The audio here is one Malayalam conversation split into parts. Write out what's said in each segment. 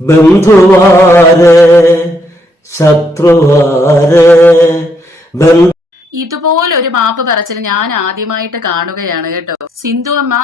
ബന്ധുവാര് ഇതുപോലെ ഒരു മാപ്പ് പറച്ചിൽ ഞാൻ ആദ്യമായിട്ട് കാണുകയാണ് കേട്ടോ. സിന്ധു അമ്മ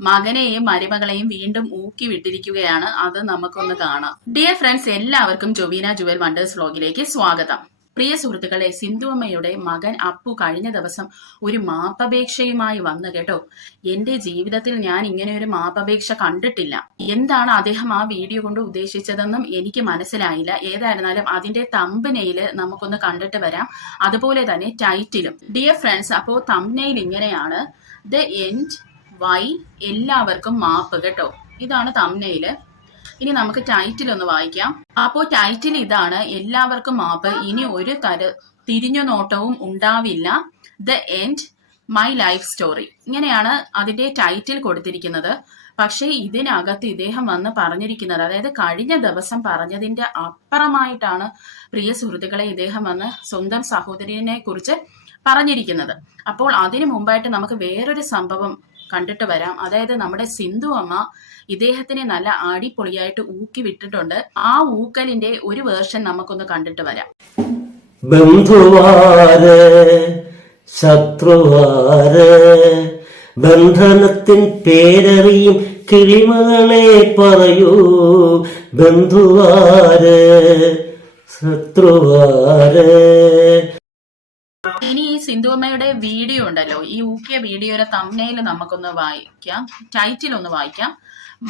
മകനെയും മരുമകളെയും വീണ്ടും ഊക്കി വിട്ടിരിക്കുകയാണ്. അത് നമുക്കൊന്ന് കാണാം. ഡിയർ ഫ്രണ്ട്സ് എല്ലാവർക്കും ജൊവീന ജുവൽ വണ്ടേഴ്സ് വ്ലോഗിലേക്ക് സ്വാഗതം. പ്രിയ സുഹൃത്തുക്കളെ സിന്ധുവമ്മയുടെ മകൻ അപ്പു കഴിഞ്ഞ ദിവസം ഒരു മാപ്പപേക്ഷയുമായി വന്നു കേട്ടോ. എന്റെ ജീവിതത്തിൽ ഞാൻ ഇങ്ങനെ ഒരു മാപ്പപേക്ഷ കണ്ടിട്ടില്ല. എന്താണ് അദ്ദേഹം ആ വീഡിയോ കൊണ്ട് ഉദ്ദേശിച്ചതെന്നും എനിക്ക് മനസ്സിലായില്ല. ഏതായിരുന്നാലും അതിന്റെ തമ്പനയിൽ നമുക്കൊന്ന് കണ്ടിട്ട് വരാം. അതുപോലെ തന്നെ ടൈറ്റിലും ഡിയർ ഫ്രണ്ട്സ് അപ്പോൾ തമ്പനയിൽ ഇങ്ങനെയാണ്. ദ എൻഡ് വൈ എല്ലാവർക്കും മാപ്പ് കേട്ടോ. ഇതാണ് തമ്പനയിൽ ഇനി നമുക്ക് ടൈറ്റിൽ ഒന്ന് വായിക്കാം. അപ്പോൾ ടൈറ്റിൽ ഇതാണ് എല്ലാവർക്കും മാപ്പ്. ഇനി ഒരു തര തിരിഞ്ഞു നോട്ടവും ഉണ്ടാവില്ല. The end my life story ഇങ്ങനെയാണ് അതിന്റെ ടൈറ്റിൽ കൊടുത്തിരിക്കുന്നത്. പക്ഷേ ഇതിനകത്ത് ഇദ്ദേഹം വന്ന് പറഞ്ഞിരിക്കുന്നത് അതായത് കഴിഞ്ഞ ദിവസം പറഞ്ഞതിന്റെ അപ്പുറമായിട്ടാണ് പ്രിയ സുഹൃത്തുക്കളെ ഇദ്ദേഹം വന്ന് സ്വന്തം സഹോദരിനെ കുറിച്ച് പറഞ്ഞിരിക്കുന്നത്. അപ്പോൾ അതിനു മുമ്പായിട്ട് നമുക്ക് വേറൊരു സംഭവം കണ്ടിട്ട് വരാം. അതായത് നമ്മുടെ സിന്ധു അമ്മ ഇദ്ദേഹത്തിനെ നല്ല അടിപൊളിയായിട്ട് ഊക്കി വിട്ടിട്ടുണ്ട്. ആ ഊക്കലിന്റെ ഒരു വേർഷൻ നമുക്കൊന്ന് കണ്ടിട്ട് വരാം. ബന്ധുവാരെ ശത്രുവാരെ ബന്ധനത്തിൻ പേരറിയും കിളിമകളെ പറയൂ. ബന്ധുവാരെ ശത്രുവാര്. ഈ വീഡിയോ ഉണ്ടല്ലോ. ഈ ഊക്കിയ വീഡിയോയുടെ തമ്മനയിൽ നമുക്കൊന്ന് വായിക്കാം. ടൈറ്റിൽ ഒന്ന് വായിക്കാം.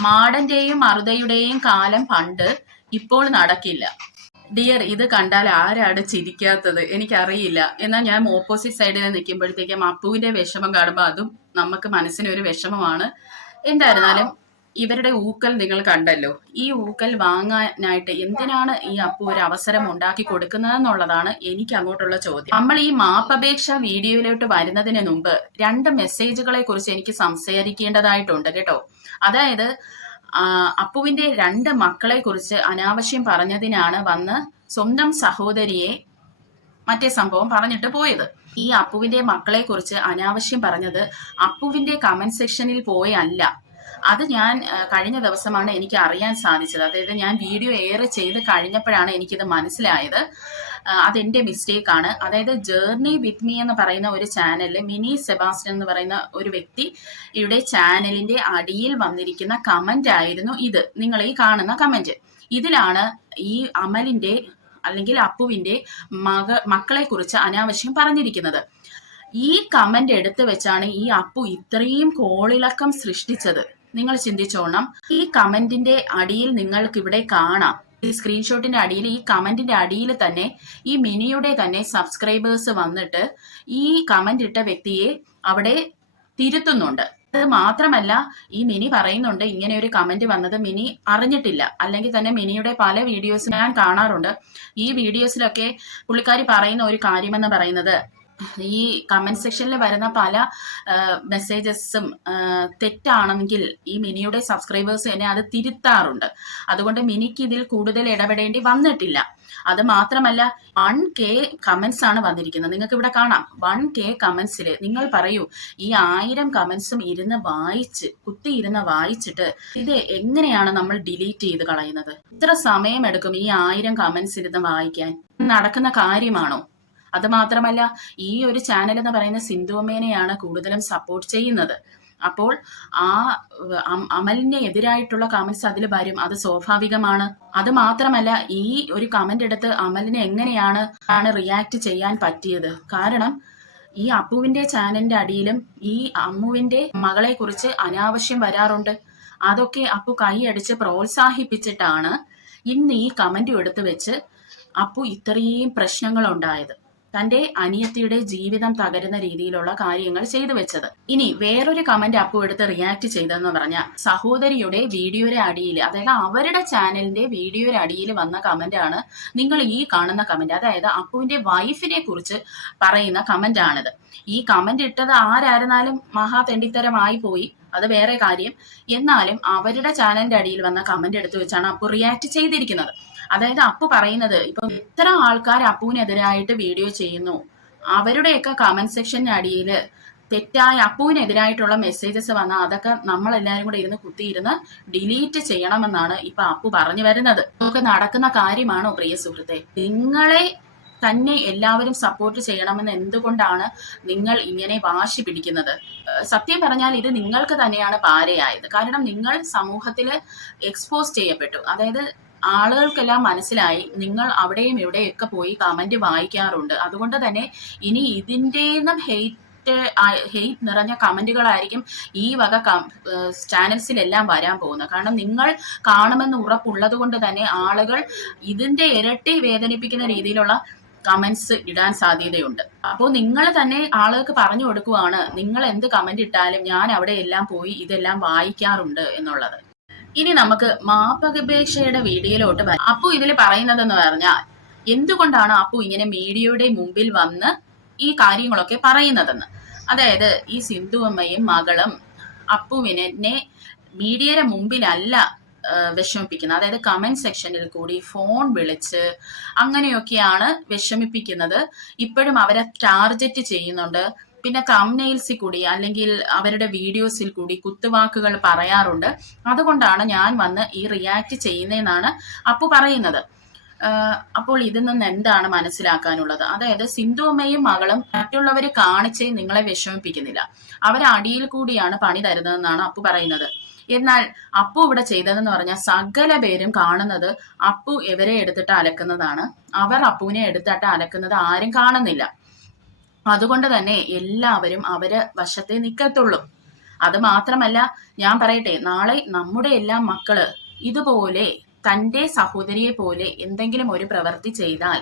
മാടന്റെയും മറുതയുടെയും കാലം പണ്ട് ഇപ്പോൾ നടക്കില്ല. ഡിയർ ഇത് കണ്ടാൽ ആരാണ് ചിരിക്കാത്തത്? എനിക്കറിയില്ല. എന്നാൽ ഞാൻ ഓപ്പോസിറ്റ് സൈഡിൽ നിൽക്കുമ്പോഴത്തേക്കും അപ്പുവിന്റെ വിഷമം കാണുമ്പോൾ അതും നമുക്ക് മനസ്സിനൊരു വിഷമമാണ്. എന്തായിരുന്നാലും ഇവരുടെ ഊക്കൽ നിങ്ങൾ കണ്ടല്ലോ. ഈ ഊക്കൽ വാങ്ങാനായിട്ട് എന്തിനാണ് ഈ അപ്പു ഒരു അവസരം ഉണ്ടാക്കി കൊടുക്കുന്നതെന്നുള്ളതാണ് എനിക്ക് അങ്ങോട്ടുള്ള ചോദ്യം. നമ്മൾ ഈ മാപ്പപേക്ഷ വീഡിയോയിലോട്ട് വരുന്നതിന് മുമ്പ് രണ്ട് മെസ്സേജുകളെ കുറിച്ച് എനിക്ക് സംസാരിക്കേണ്ടതായിട്ടുണ്ട് കേട്ടോ. അതായത് അപ്പുവിന്റെ രണ്ട് മക്കളെ കുറിച്ച് അനാവശ്യം പറഞ്ഞതിനാണ് വന്ന് സ്വന്തം സഹോദരിയെ മറ്റേ സംഭവം പറഞ്ഞിട്ട് പോയത്. ഈ അപ്പുവിന്റെ മക്കളെ കുറിച്ച് അനാവശ്യം പറഞ്ഞത് അപ്പുവിന്റെ കമന്റ് സെക്ഷനിൽ പോയല്ല. അത് ഞാൻ കഴിഞ്ഞ ദിവസമാണ് എനിക്ക് അറിയാൻ സാധിച്ചത്. അതായത് ഞാൻ വീഡിയോ ഏറെ ചെയ്ത് കഴിഞ്ഞപ്പോഴാണ് എനിക്കിത് മനസ്സിലായത്. മിസ്റ്റേക്ക് ആണ് അതായത് ജേർണി വിത്ത് മീ എന്ന് പറയുന്ന ഒരു ചാനലിൽ മിനി സെബാസ്റ്റ്യൻ എന്ന് പറയുന്ന ഒരു വ്യക്തി ഇവിടെ ചാനലിന്റെ അടിയിൽ വന്നിരിക്കുന്ന കമന്റ് ആയിരുന്നു ഇത്. നിങ്ങൾ ഈ കാണുന്ന കമന്റ് ഇതിലാണ് ഈ അമലിന്റെ അല്ലെങ്കിൽ അപ്പുവിന്റെ മക മക്കളെ കുറിച്ച് അനാവശ്യം പറഞ്ഞിരിക്കുന്നത്. ഈ കമന്റ് എടുത്തു വെച്ചാണ് ഈ അപ്പു ഇത്രയും കോളിളക്കം സൃഷ്ടിച്ചത്. നിങ്ങൾ ചിന്തിച്ചോണം. ഈ കമന്റിന്റെ അടിയിൽ നിങ്ങൾക്ക് ഇവിടെ കാണാം. ഈ സ്ക്രീൻഷോട്ടിന്റെ അടിയിൽ ഈ കമന്റിന്റെ അടിയിൽ തന്നെ ഈ മിനിയുടെ തന്നെ സബ്സ്ക്രൈബേഴ്സ് വന്നിട്ട് ഈ കമന്റ് ഇട്ട വ്യക്തിയെ അവിടെ തിരുത്തുന്നുണ്ട്. അത് മാത്രമല്ല ഈ മിനി പറയുന്നുണ്ട് ഇങ്ങനെ ഒരു കമന്റ് വന്നത് മിനി അറിഞ്ഞിട്ടില്ല. അല്ലെങ്കിൽ തന്നെ മിനിയുടെ പല വീഡിയോസ് ഞാൻ കാണാറുണ്ട്. ഈ വീഡിയോസിലൊക്കെ പുള്ളിക്കാരി പറയുന്ന ഒരു കാര്യമെന്ന് പറയുന്നത് ഈ കമന്റ് സെക്ഷനിൽ വരുന്ന പല മെസ്സേജസും തെറ്റാണെങ്കിൽ ഈ മിനിയുടെ സബ്സ്ക്രൈബേഴ്സ് എന്നെ അത് തിരുത്താറുണ്ട്. അതുകൊണ്ട് മിനിക്ക് ഇതിൽ കൂടുതൽ ഇടപെടേണ്ടി വന്നിട്ടില്ല. അത് മാത്രമല്ല വൺ കെ കമന്റ്സ് ആണ് വന്നിരിക്കുന്നത്. നിങ്ങൾക്ക് ഇവിടെ കാണാം. വൺ കെ കമന്റ്സിൽ നിങ്ങൾ പറയൂ ഈ ആയിരം കമന്റ്സും ഇരുന്ന് വായിച്ച് കുത്തി ഇരുന്ന് വായിച്ചിട്ട് ഇത് എങ്ങനെയാണ് നമ്മൾ ഡിലീറ്റ് ചെയ്ത് കളയുന്നത്? ഇത്ര സമയമെടുക്കും ഈ ആയിരം കമന്റ്സ് ഇരുന്ന് വായിക്കാൻ. നടക്കുന്ന കാര്യമാണോ? അത് മാത്രമല്ല ഈ ഒരു ചാനൽ എന്ന് പറയുന്ന സിന്ധുവമ്മേനെയാണ് കൂടുതലും സപ്പോർട്ട് ചെയ്യുന്നത്. അപ്പോൾ ആ അമലിന് എതിരായിട്ടുള്ള കമന്റ്സ് അതിൽ വരും. അത് സ്വാഭാവികമാണ്. അത് മാത്രമല്ല ഈ ഒരു കമന്റ് എടുത്ത് അമലിനെ എങ്ങനെയാണ് ആണ് റിയാക്ട് ചെയ്യാൻ പറ്റിയത്? കാരണം ഈ അപ്പുവിന്റെ ചാനലിന്റെ അടിയിലും ഈ അമ്മുവിന്റെ മകളെ കുറിച്ച് അനാവശ്യം വരാറുണ്ട്. അതൊക്കെ അപ്പു കൈയടിച്ച് പ്രോത്സാഹിപ്പിച്ചിട്ടാണ് ഇന്ന് ഈ കമന്റും എടുത്തു വെച്ച് അപ്പു ഇത്രയും പ്രശ്നങ്ങൾ ഉണ്ടായത് തന്റെ അനിയത്തിയുടെ ജീവിതം തകരുന്ന രീതിയിലുള്ള കാര്യങ്ങൾ ചെയ്തു വെച്ചത്. ഇനി വേറൊരു കമന്റ് അപ്പു എടുത്ത് റിയാക്ട് ചെയ്തെന്ന് പറഞ്ഞ സഹോദരിയുടെ വീഡിയോയുടെ അടിയിൽ അതായത് അവരുടെ ചാനലിന്റെ വീഡിയോയുടെ അടിയിൽ വന്ന കമന്റ് ആണ് നിങ്ങൾ ഈ കാണുന്ന കമന്റ് അതായത് അപ്പുവിന്റെ വൈഫിനെ കുറിച്ച് പറയുന്ന കമന്റ് ആണിത്. ഈ കമന്റ് ഇട്ടത് ആരായിരുന്നാലും മഹാ തെണ്ടിത്തരമായി പോയി. അത് വേറെ കാര്യം. എന്നാലും അവരുടെ ചാനലിന്റെ അടിയിൽ വന്ന കമന്റ് എടുത്തു വെച്ചാണ് അപ്പു റിയാക്ട് ചെയ്തിരിക്കുന്നത്. അതായത് അപ്പു പറയുന്നത് ഇപ്പൊ എത്ര ആൾക്കാർ അപ്പുവിനെതിരായിട്ട് വീഡിയോ ചെയ്യുന്നു? അവരുടെയൊക്കെ കമന്റ് സെക്ഷന്റെ അടിയിൽ തെറ്റായ അപ്പുവിനെതിരായിട്ടുള്ള മെസ്സേജസ് വന്നാൽ അതൊക്കെ നമ്മൾ എല്ലാവരും കൂടെ ഇരുന്ന് കുത്തിയിരുന്ന് ഡിലീറ്റ് ചെയ്യണമെന്നാണ് ഇപ്പൊ അപ്പു പറഞ്ഞു വരുന്നത്. നമുക്ക് നടക്കുന്ന കാര്യമാണോ പ്രിയ സുഹൃത്തെ? നിങ്ങളെ തന്നെ എല്ലാവരും സപ്പോർട്ട് ചെയ്യണമെന്ന് എന്തുകൊണ്ടാണ് നിങ്ങൾ ഇങ്ങനെ വാശി പിടിക്കുന്നത്? സത്യം പറഞ്ഞാൽ ഇത് നിങ്ങൾക്ക് തന്നെയാണ് പാരയായത് കാരണം നിങ്ങൾ സമൂഹത്തിൽ എക്സ്പോസ് ചെയ്യപ്പെട്ടു. അതായത് ആളുകൾക്കെല്ലാം മനസ്സിലായി നിങ്ങൾ അവിടെയും ഇവിടെയൊക്കെ പോയി കമന്റ് വായിക്കാറുണ്ട്. അതുകൊണ്ട് തന്നെ ഇനി ഇതിന്റെന്നും ഹെയ്റ്റ് ഹെയ്റ്റ് നിറഞ്ഞ കമന്റുകളായിരിക്കും ഈ വക ചാനൽസിലെല്ലാം വരാൻ പോകുന്നത്. കാരണം നിങ്ങൾ കാണുമെന്ന് ഉറപ്പുള്ളത് കൊണ്ട് തന്നെ ആളുകൾ ഇതിന്റെ ഇരട്ടി വേദനിപ്പിക്കുന്ന രീതിയിലുള്ള കമന്റ്സ് ഇടാൻ സാധ്യതയുണ്ട്. അപ്പോൾ നിങ്ങൾ തന്നെ ആളുകൾക്ക് പറഞ്ഞു കൊടുക്കുവാണ് നിങ്ങൾ എന്ത് കമന്റ് ഇട്ടാലും ഞാൻ അവിടെ എല്ലാം പോയി ഇതെല്ലാം വായിക്കാറുണ്ട് എന്നുള്ളത്. ഇനി നമുക്ക് മാപ്പകപേക്ഷയുടെ വീഡിയോയിലോട്ട് വരാം. അപ്പു ഇതിൽ പറയുന്നതെന്ന് പറഞ്ഞാൽ എന്തുകൊണ്ടാണ് അപ്പു ഇങ്ങനെ മീഡിയയുടെ മുമ്പിൽ വന്ന് ഈ കാര്യങ്ങളൊക്കെ പറയുന്നതെന്ന്? അതായത് ഈ സിന്ധു അമ്മയും മകളും അപ്പുവിനെ മീഡിയയുടെ മുമ്പിലല്ല വിഷമിപ്പിക്കുന്നത്. അതായത് കമന്റ് സെക്ഷനിൽ കൂടി ഫോൺ വിളിച്ച് അങ്ങനെയൊക്കെയാണ് വിഷമിപ്പിക്കുന്നത്. ഇപ്പോഴും അവരെ ടാർഗറ്റ് ചെയ്യുന്നുണ്ട്. പിന്നെ തംനെയിൽസിൽ കൂടി അല്ലെങ്കിൽ അവരുടെ വീഡിയോസിൽ കൂടി കുത്തുവാക്കുകൾ പറയാറുണ്ട്. അതുകൊണ്ടാണ് ഞാൻ വന്ന് ഈ റിയാക്ട് ചെയ്യുന്നതെന്നാണ് അപ്പു പറയുന്നത്. അപ്പോൾ ഇതിൽ നിന്ന് എന്താണ് മനസ്സിലാക്കാനുള്ളത്? അതായത് സിന്ധു അമ്മയും മകളും മറ്റുള്ളവർ കാണിച്ച് നിങ്ങളെ വിഷമിപ്പിക്കുന്നില്ല. അവരെ അടിയിൽ കൂടിയാണ് പണി തരുന്നതെന്നാണ് അപ്പു പറയുന്നത്. എന്നാൽ അപ്പു ഇവിടെ ചെയ്തതെന്ന് പറഞ്ഞാൽ സകല പേരും കാണുന്നത് അപ്പു ഇവരെ എടുത്തിട്ട് അലക്കുന്നതാണ്. അവർ അപ്പുവിനെ എടുത്തിട്ട് അലക്കുന്നത് ആരും കാണുന്നില്ല. അതുകൊണ്ട് തന്നെ എല്ലാവരും അവരെ വശത്തെ നിൽക്കത്തുള്ളൂ അത് മാത്രമല്ല ഞാൻ പറയട്ടെ നാളെ നമ്മുടെ എല്ലാ മക്കൾ ഇതുപോലെ തന്റെ സഹോദരിയെ പോലെ എന്തെങ്കിലും ഒരു പ്രവൃത്തി ചെയ്താൽ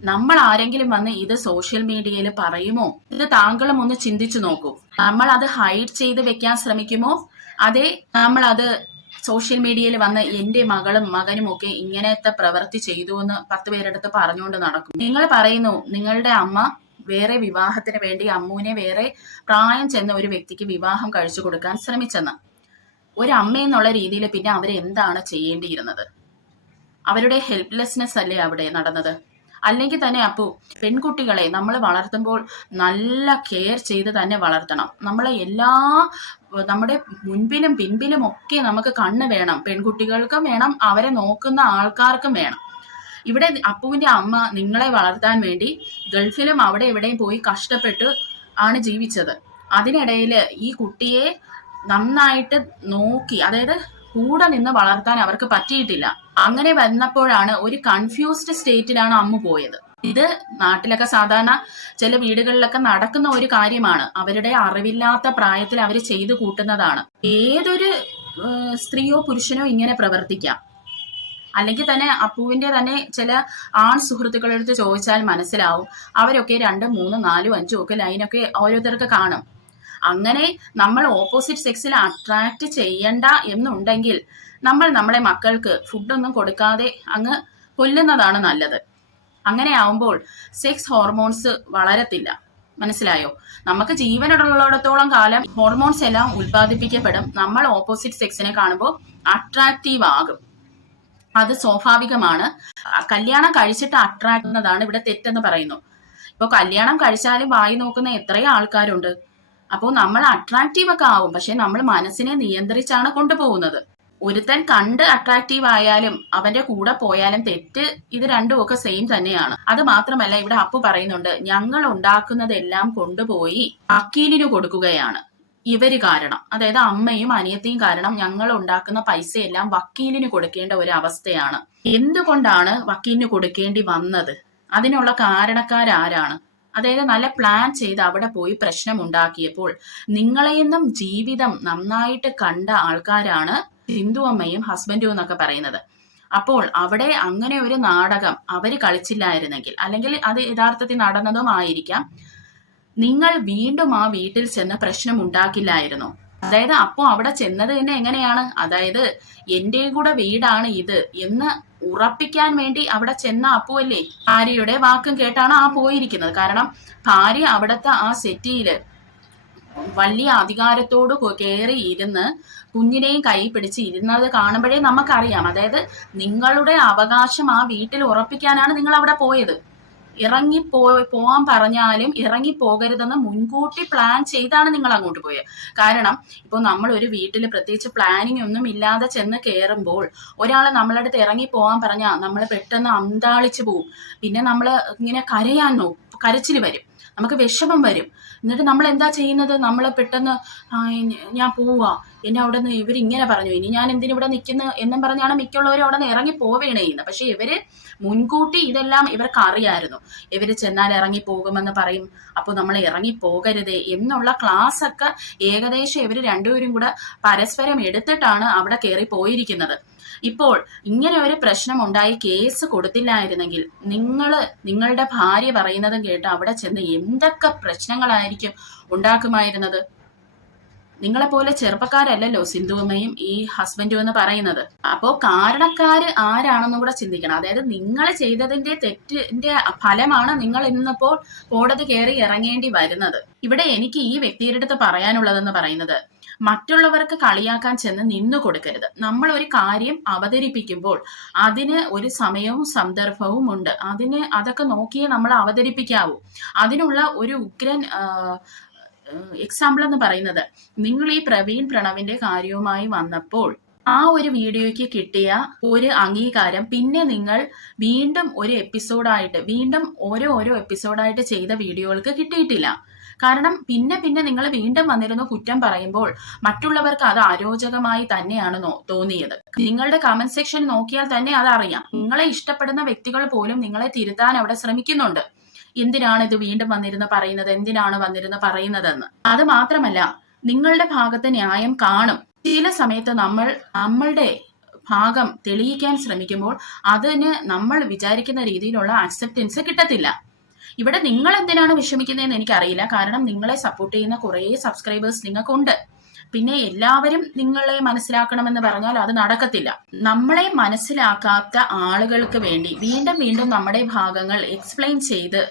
നമ്മൾ ആരെങ്കിലും വന്ന് ഇത് സോഷ്യൽ മീഡിയയിൽ പറയുമോ? ഇത് താങ്കളും ഒന്ന് ചിന്തിച്ചു നോക്കൂ. നമ്മൾ അത് ഹൈഡ് ചെയ്ത് വെക്കാൻ ശ്രമിക്കുമോ? അതെ നമ്മൾ അത് സോഷ്യൽ മീഡിയയിൽ വന്ന് എന്റെ മകളും മകനും ഒക്കെ ഇങ്ങനത്തെ പ്രവൃത്തി ചെയ്തു എന്ന് പത്ത് പേരെടുത്ത് പറഞ്ഞുകൊണ്ട് നടക്കും. നിങ്ങൾ പറയുന്നു നിങ്ങളുടെ അമ്മ വേറെ വിവാഹത്തിന് വേണ്ടി അമ്മുവിനെ വേറെ പ്രായം ചെന്ന ഒരു വ്യക്തിക്ക് വിവാഹം കഴിച്ചു കൊടുക്കാൻ ശ്രമിച്ചെന്ന്. ഒരു അമ്മ എന്നുള്ള രീതിയിൽ പിന്നെ അവരെന്താണ് ചെയ്യേണ്ടിയിരുന്നത്? അവരുടെ ഹെൽപ്ലെസ്നെസ് അല്ലേ അവിടെ നടന്നത്? അല്ലെങ്കിൽ തന്നെ അപ്പു പെൺകുട്ടികളെ നമ്മൾ വളർത്തുമ്പോൾ നല്ല കെയർ ചെയ്ത് തന്നെ വളർത്തണം. നമ്മളെ എല്ലാ നമ്മുടെ മുൻപിലും പിൻപിലും ഒക്കെ നമുക്ക് കണ്ണ് വേണം. പെൺകുട്ടികൾക്കും വേണം അവരെ നോക്കുന്ന ആൾക്കാർക്കും വേണം. ഇവിടെ അപ്പുവിന്റെ അമ്മ നിങ്ങളെ വളർത്താൻ വേണ്ടി ഗൾഫിലും അവിടെ ഇവിടെയും പോയി കഷ്ടപ്പെട്ട് ആണ് ജീവിച്ചത്. അതിനിടയിൽ ഈ കുട്ടിയെ നന്നായിട്ട് നോക്കി അതായത് കൂടെ നിന്ന് വളർത്താൻ അവർക്ക് പറ്റിയിട്ടില്ല. അങ്ങനെ വന്നപ്പോഴാണ് ഒരു കൺഫ്യൂസ്ഡ് സ്റ്റേറ്റിലാണ് അമ്മ പോയത്. ഇത് നാട്ടിലൊക്കെ സാധാരണ ചില വീടുകളിലൊക്കെ നടക്കുന്ന ഒരു കാര്യമാണ്. അവരുടെ അറിവില്ലാത്ത പ്രായത്തിൽ അവർ ചെയ്തു കൂട്ടുന്നതാണ്. ഏതൊരു സ്ത്രീയോ പുരുഷനോ ഇങ്ങനെ പ്രവർത്തിക്കാം. അല്ലെങ്കിൽ തന്നെ അപ്പുവിന്റെ തന്നെ ചില ആൺ സുഹൃത്തുക്കളുടെ അടുത്ത് ചോദിച്ചാൽ മനസ്സിലാവും. അവരൊക്കെ രണ്ടും മൂന്നും നാലും അഞ്ചും ഒക്കെ ലൈനൊക്കെ ഓരോരുത്തർക്ക് കാണും. അങ്ങനെ നമ്മൾ ഓപ്പോസിറ്റ് സെക്സിൽ അട്രാക്ട് ചെയ്യണ്ട എന്നുണ്ടെങ്കിൽ നമ്മൾ നമ്മുടെ മക്കൾക്ക് ഫുഡൊന്നും കൊടുക്കാതെ അങ്ങ് കൊല്ലുന്നതാണ് നല്ലത്. അങ്ങനെ ആവുമ്പോൾ സെക്സ് ഹോർമോൺസ് വളരത്തില്ല. മനസ്സിലായോ? നമുക്ക് ജീവനുള്ളിടത്തോളം കാലം ഹോർമോൺസ് എല്ലാം ഉത്പാദിപ്പിക്കപ്പെടും നമ്മൾ ഓപ്പോസിറ്റ് സെക്സിനെ കാണുമ്പോൾ അട്രാക്റ്റീവ് ആകും. അത് സ്വാഭാവികമാണ്. കല്യാണം കഴിച്ചിട്ട് അട്രാക്ട് ചെയ്യുന്നതാണ് ഇവിടെ തെറ്റെന്ന് പറയുന്നു. ഇപ്പൊ കല്യാണം കഴിച്ചാലും വായി നോക്കുന്ന എത്രയോ ആൾക്കാരുണ്ട്. അപ്പോൾ നമ്മൾ അട്രാക്റ്റീവ് ഒക്കെ ആവും. പക്ഷെ നമ്മൾ മനസ്സിനെ നിയന്ത്രിച്ചാണ് കൊണ്ടുപോകുന്നത്. ഒരുത്തൻ കണ്ട് അട്രാക്റ്റീവ് ആയാലും അവന്റെ കൂടെ പോയാലും തെറ്റ് ഇത് രണ്ടും ഒക്കെ സെയിം തന്നെയാണ്. അത് മാത്രമല്ല ഇവിടെ അപ്പു പറയുന്നുണ്ട് ഞങ്ങൾ ഉണ്ടാക്കുന്നതെല്ലാം കൊണ്ടുപോയി വക്കീലിന് കൊടുക്കുകയാണ്. ഇവർ കാരണം. അതായത് അമ്മയും അനിയത്തിയും കാരണം ഞങ്ങൾ ഉണ്ടാക്കുന്ന പൈസയെല്ലാം വക്കീലിന് കൊടുക്കേണ്ട ഒരു അവസ്ഥയാണ്. എന്തുകൊണ്ടാണ് വക്കീലിന് കൊടുക്കേണ്ടി വന്നത്? അതിനുള്ള കാരണക്കാരാരാണ്? അതായത് നല്ല പ്ലാൻ ചെയ്ത് അവിടെ പോയി പ്രശ്നം ഉണ്ടാക്കിയപ്പോൾ നിങ്ങളെയെന്നും ജീവിതം നന്നായിട്ട് കണ്ട ആൾക്കാരാണ് ഹിന്ദു അമ്മയും ഹസ്ബൻഡും എന്നൊക്കെ പറയുന്നത്. അപ്പോൾ അവിടെ അങ്ങനെ ഒരു നാടകം അവർ കളിച്ചില്ലായിരുന്നെങ്കിൽ അല്ലെങ്കിൽ അത് യഥാർത്ഥത്തിൽ നടന്നതും ആയിരിക്കാം. നിങ്ങൾ വീണ്ടും ആ വീട്ടിൽ ചെന്ന് പ്രശ്നം ഉണ്ടാക്കില്ലായിരുന്നു അതായത് അപ്പോ അവിടെ ചെന്നത് തന്നെ എങ്ങനെയാണ്? അതായത് എന്റെയും കൂടെ വീടാണ് ഇത് എന്ന് ഉറപ്പിക്കാൻ വേണ്ടി അവിടെ ചെന്ന അപ്പുവല്ലേ ഭാര്യയുടെ വാക്കും കേട്ടാണ് ആ പോയിരിക്കുന്നത്. കാരണം ഭാര്യ അവിടുത്തെ ആ സെറ്റിയിൽ വലിയ അധികാരത്തോട് കയറി ഇരുന്ന് കുഞ്ഞിനെയും കൈ പിടിച്ച് ഇരുന്നത് കാണുമ്പോഴേ നമുക്കറിയാം. അതായത് നിങ്ങളുടെ അവകാശം ആ വീട്ടിൽ ഉറപ്പിക്കാനാണ് നിങ്ങൾ അവിടെ പോയത്. ഇറങ്ങി പോ പോവാൻ പറഞ്ഞാലും ഇറങ്ങി പോകരുതെന്ന് മുൻകൂട്ടി പ്ലാൻ ചെയ്താണ് നിങ്ങൾ അങ്ങോട്ട് പോയത് കാരണം ഇപ്പോൾ നമ്മൾ ഒരു വീട്ടിൽ പ്രത്യേകിച്ച് പ്ലാനിങ് ഒന്നും ഇല്ലാതെ ചെന്ന് കയറുമ്പോൾ ഒരാൾ നമ്മളടുത്ത് ഇറങ്ങി പോകാൻ പറഞ്ഞാൽ നമ്മൾ പെട്ടെന്ന് അന്താളിച്ച് പോവും. പിന്നെ നമ്മൾ ഇങ്ങനെ കരയാൻ നോക്കും. കരച്ചിൽ വരും. നമുക്ക് വിഷമം വരും. എന്നിട്ട് നമ്മൾ എന്താ ചെയ്യുന്നത്? നമ്മൾ പെട്ടെന്ന് ഞാൻ പോവാ. എന്നെ അവിടെ നിന്ന് ഇവർ ഇങ്ങനെ പറഞ്ഞു. ഇനി ഞാൻ എന്തിനു ഇവിടെ നിൽക്കുന്നു എന്നും പറഞ്ഞാണ് മിക്കുള്ളവരും അവിടെ നിന്ന് ഇറങ്ങി പോവുകയാണ് ചെയ്യുന്നത് പക്ഷെ ഇവർ മുൻകൂട്ടി ഇതെല്ലാം ഇവർക്ക് അറിയായിരുന്നു. ഇവർ ചെന്നാൽ ഇറങ്ങി പോകുമെന്ന് പറയും. അപ്പോൾ നമ്മൾ ഇറങ്ങി പോകരുതേ എന്നുള്ള ക്ലാസ് ഒക്കെ ഏകദേശം ഇവർ രണ്ടുപേരും കൂടെ പരസ്പരം എടുത്തിട്ടാണ് അവിടെ കയറി പോയിരിക്കുന്നത്. ഇപ്പോൾ ഇങ്ങനെ ഒരു പ്രശ്നം ഉണ്ടായി കേസ് കൊടുത്തില്ലായിരുന്നെങ്കിൽ നിങ്ങൾ നിങ്ങളുടെ ഭാര്യ പറയുന്നതും കേട്ട് അവിടെ ചെന്ന് എന്തൊക്കെ പ്രശ്നങ്ങളായിരിക്കും ഉണ്ടാക്കുമായിരുന്നത്? നിങ്ങളെപ്പോലെ ചെറുപ്പക്കാരല്ലല്ലോ സിന്ധുവമ്മയും ഈ ഹസ്ബൻഡും എന്ന് പറയുന്നത്. അപ്പോ കാരണക്കാര് ആരാണെന്നും കൂടെ ചിന്തിക്കണം. അതായത് നിങ്ങൾ ചെയ്തതിന്റെ തെറ്റിന്റെ ഫലമാണ് നിങ്ങൾ ഇന്നിപ്പോൾ കോടതി കയറി ഇറങ്ങേണ്ടി വരുന്നത്. ഇവിടെ എനിക്ക് ഈ വ്യക്തിയുടെ അടുത്ത് പറയാനുള്ളതെന്ന് പറയുന്നത് മറ്റുള്ളവർക്ക് കളിയാക്കാൻ ചെന്ന് നിന്നു കൊടുക്കരുത്. നമ്മൾ ഒരു കാര്യം അവതരിപ്പിക്കുമ്പോൾ അതിന് ഒരു സമയവും സന്ദർഭവും ഉണ്ട്. അതിന് അതൊക്കെ നോക്കിയേ നമ്മൾ അവതരിപ്പിക്കാവൂ. അതിനുള്ള ഒരു ഉഗ്രൻ എക്സാമ്പിൾ എന്ന് പറയുന്നത് നിങ്ങൾ ഈ പ്രവീൺ പ്രണവിന്റെ കാര്യവുമായി വന്നപ്പോൾ ആ ഒരു വീഡിയോയ്ക്ക് കിട്ടിയ ഒരു അംഗീകാരം പിന്നെ നിങ്ങൾ വീണ്ടും ഒരു എപ്പിസോഡായിട്ട് വീണ്ടും ഓരോ ഓരോ എപ്പിസോഡായിട്ട് ചെയ്ത വീഡിയോകൾക്ക് കിട്ടിയിട്ടില്ല. കാരണം പിന്നെ പിന്നെ നിങ്ങൾ വീണ്ടും വന്നിരുന്നു കുറ്റം പറയുമ്പോൾ മറ്റുള്ളവർക്ക് അത് അരോചകമായി തന്നെയാണ് തോന്നിയത്. നിങ്ങളുടെ കമന്റ് സെക്ഷൻ നോക്കിയാൽ തന്നെ അതറിയാം നിങ്ങളെ ഇഷ്ടപ്പെടുന്ന വ്യക്തികൾ പോലും നിങ്ങളെ തിരുത്താൻ അവിടെ ശ്രമിക്കുന്നുണ്ട്. എന്തിനാണ് ഇത് വീണ്ടും വന്നിരുന്ന് പറയുന്നത്? എന്തിനാണ് വന്നിരുന്ന് പറയുന്നതെന്ന്. അത് മാത്രമല്ല നിങ്ങളുടെ ഭാഗത്ത് ന്യായം കാണും. ചില സമയത്ത് നമ്മൾ നമ്മളുടെ ഭാഗം തെളിയിക്കാൻ ശ്രമിക്കുമ്പോൾ അതിന് നമ്മൾ വിചാരിക്കുന്ന രീതിയിലുള്ള അക്സെപ്റ്റൻസ് കിട്ടത്തില്ല. ഇവിടെ നിങ്ങൾ എന്തിനാണ് വിഷമിക്കുന്നതെന്ന് എനിക്കറിയില്ല. കാരണം നിങ്ങളെ സപ്പോർട്ട് ചെയ്യുന്ന കുറേ സബ്സ്ക്രൈബേഴ്സ് നിങ്ങൾക്കുണ്ട്. പിന്നെ എല്ലാവരും നിങ്ങളെ മനസ്സിലാക്കണമെന്ന് പറഞ്ഞാൽ അത് നടക്കത്തില്ല. നമ്മളെ മനസ്സിലാക്കാത്ത ആളുകൾക്ക് വേണ്ടി വീണ്ടും വീണ്ടും നമ്മുടെ ഭാഗങ്ങൾ എക്സ്പ്ലെയിൻ ചെയ്ത്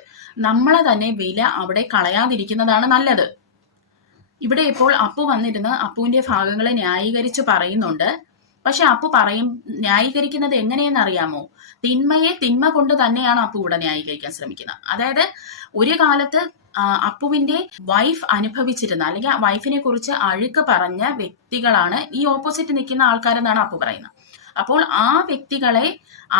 നമ്മളെ തന്നെ വില അവിടെ കളയാതിരിക്കുന്നതാണ് നല്ലത്. ഇവിടെ ഇപ്പോൾ അപ്പു വന്നിരുന്ന് അപ്പുവിന്റെ ഭാഗങ്ങളെ ന്യായീകരിച്ച് പറയുന്നുണ്ട്. പക്ഷെ അപ്പു പറയും ന്യായീകരിക്കുന്നത് എങ്ങനെയെന്ന് അറിയാമോ തിന്മയെ തിന്മ കൊണ്ട് തന്നെയാണ് അപ്പു ഇവിടെ ന്യായീകരിക്കാൻ ശ്രമിക്കുന്നത്. അതായത് ഒരു കാലത്ത് അപ്പുവിന്റെ വൈഫ് അനുഭവിച്ചിരുന്ന അല്ലെങ്കിൽ വൈഫിനെ കുറിച്ച് അഴുക്ക് പറഞ്ഞ വ്യക്തികളാണ് ഈ ഓപ്പോസിറ്റ് നിൽക്കുന്ന ആൾക്കാരെന്നാണ് അപ്പു പറയുന്നത്. അപ്പോൾ ആ വ്യക്തികളെ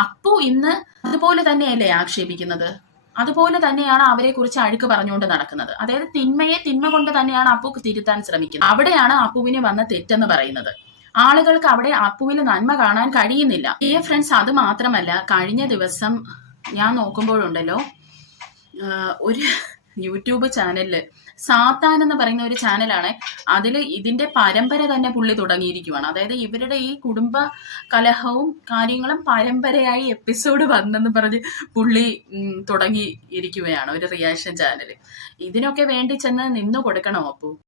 അപ്പു ഇന്ന് അതുപോലെ തന്നെയല്ലേ ആക്ഷേപിക്കുന്നത്? അതുപോലെ തന്നെയാണ് അവരെ കുറിച്ച് അഴുക്ക് പറഞ്ഞുകൊണ്ട് നടക്കുന്നത്. അതായത് തിന്മയെ തിന്മ കൊണ്ട് തന്നെയാണ് അപ്പു തിരുത്താൻ ശ്രമിക്കുന്നത്. അവിടെയാണ് അപ്പുവിന് വന്ന തെറ്റെന്ന് പറയുന്നത്. ആളുകൾക്ക് അവിടെ അപ്പുവിൽ നന്മ കാണാൻ കഴിയുന്നില്ല. ഏ ഫ്രണ്ട്സ് അത് മാത്രമല്ല കഴിഞ്ഞ ദിവസം ഞാൻ നോക്കുമ്പോഴുണ്ടല്ലോ ഒരു യൂട്യൂബ് ചാനലിൽ സാത്താൻ എന്ന് പറയുന്ന ഒരു ചാനലാണ് അതിൽ ഇതിന്റെ പരമ്പര തന്നെ പുള്ളി തുടങ്ങിയിരിക്കുവാണ്. അതായത് ഇവരുടെ ഈ കുടുംബ കലഹവും കാര്യങ്ങളും പരമ്പരയായി എപ്പിസോഡ് വന്നെന്ന് പറഞ്ഞ് പുള്ളി തുടങ്ങിയിരിക്കുകയാണ് ഒരു റിയാക്ഷൻ ചാനൽ ഇതിനൊക്കെ വേണ്ടി ചെന്ന് നിന്നു കൊടുക്കണോ അപ്പു?